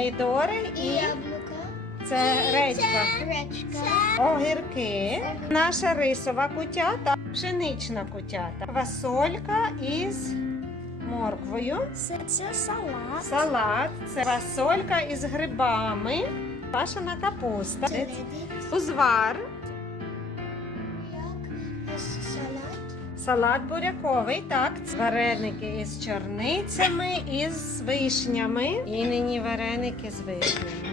помідори і яблука. це. Гречка. Огірки, наша рисова кутята, пшенична кутята, васолька із морквою. Це, це салат. Салат це васолька із грибами, пашена капуста, узвар, салат. буряковий, так, вареники із чорницями і з вишнями. І нині вареники з вишнями.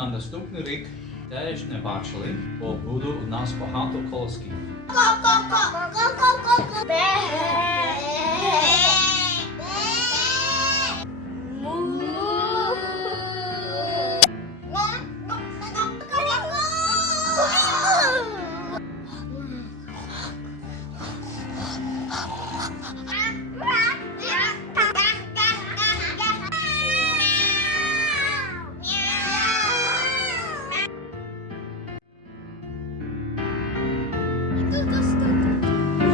На наступний рік теж не бачили, бо буде у нас багато колосків.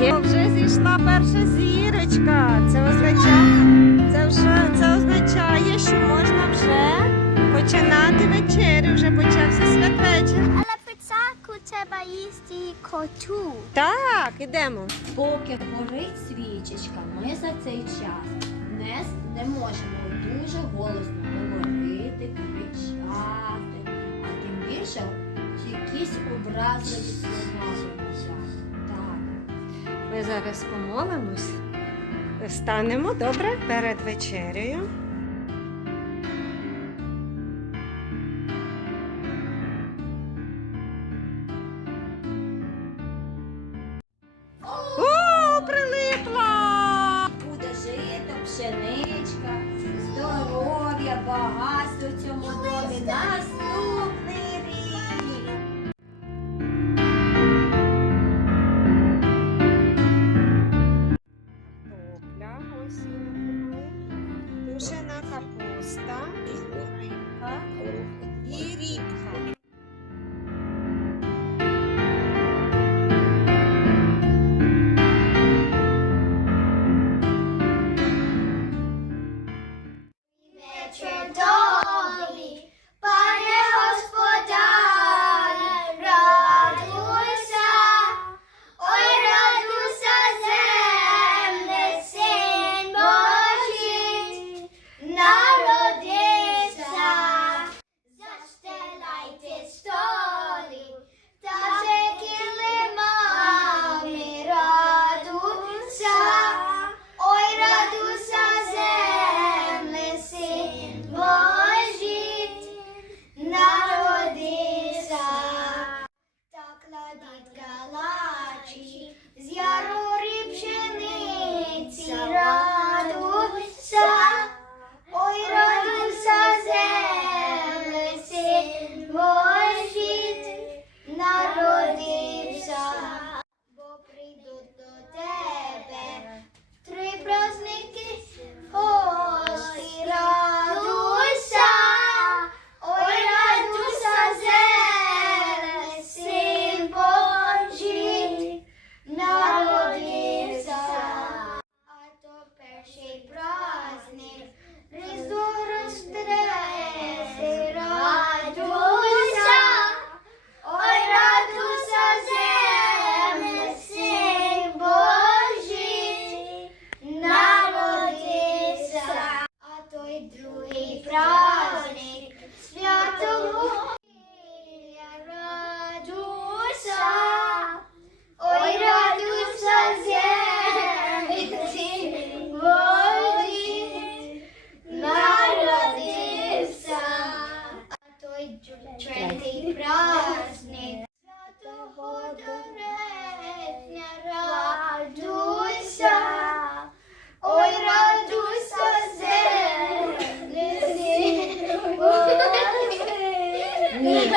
Є вже зійшла перша зірочка. Це означає, це вже це означає, що можна вже починати вечерю. Вже почався святвечір. Але пицаку треба їсти коту. Так, ідемо. Поки горить свічечка, ми за цей час не, не можемо дуже голосно говорити, кричати, а тим більше якісь образливі зараз помолимось. станемо добре перед вечерею. О, прилипла! Буде жито, пшеничка, здоров'я, багатство цьому домі. Тушена капуста. shape. 你 可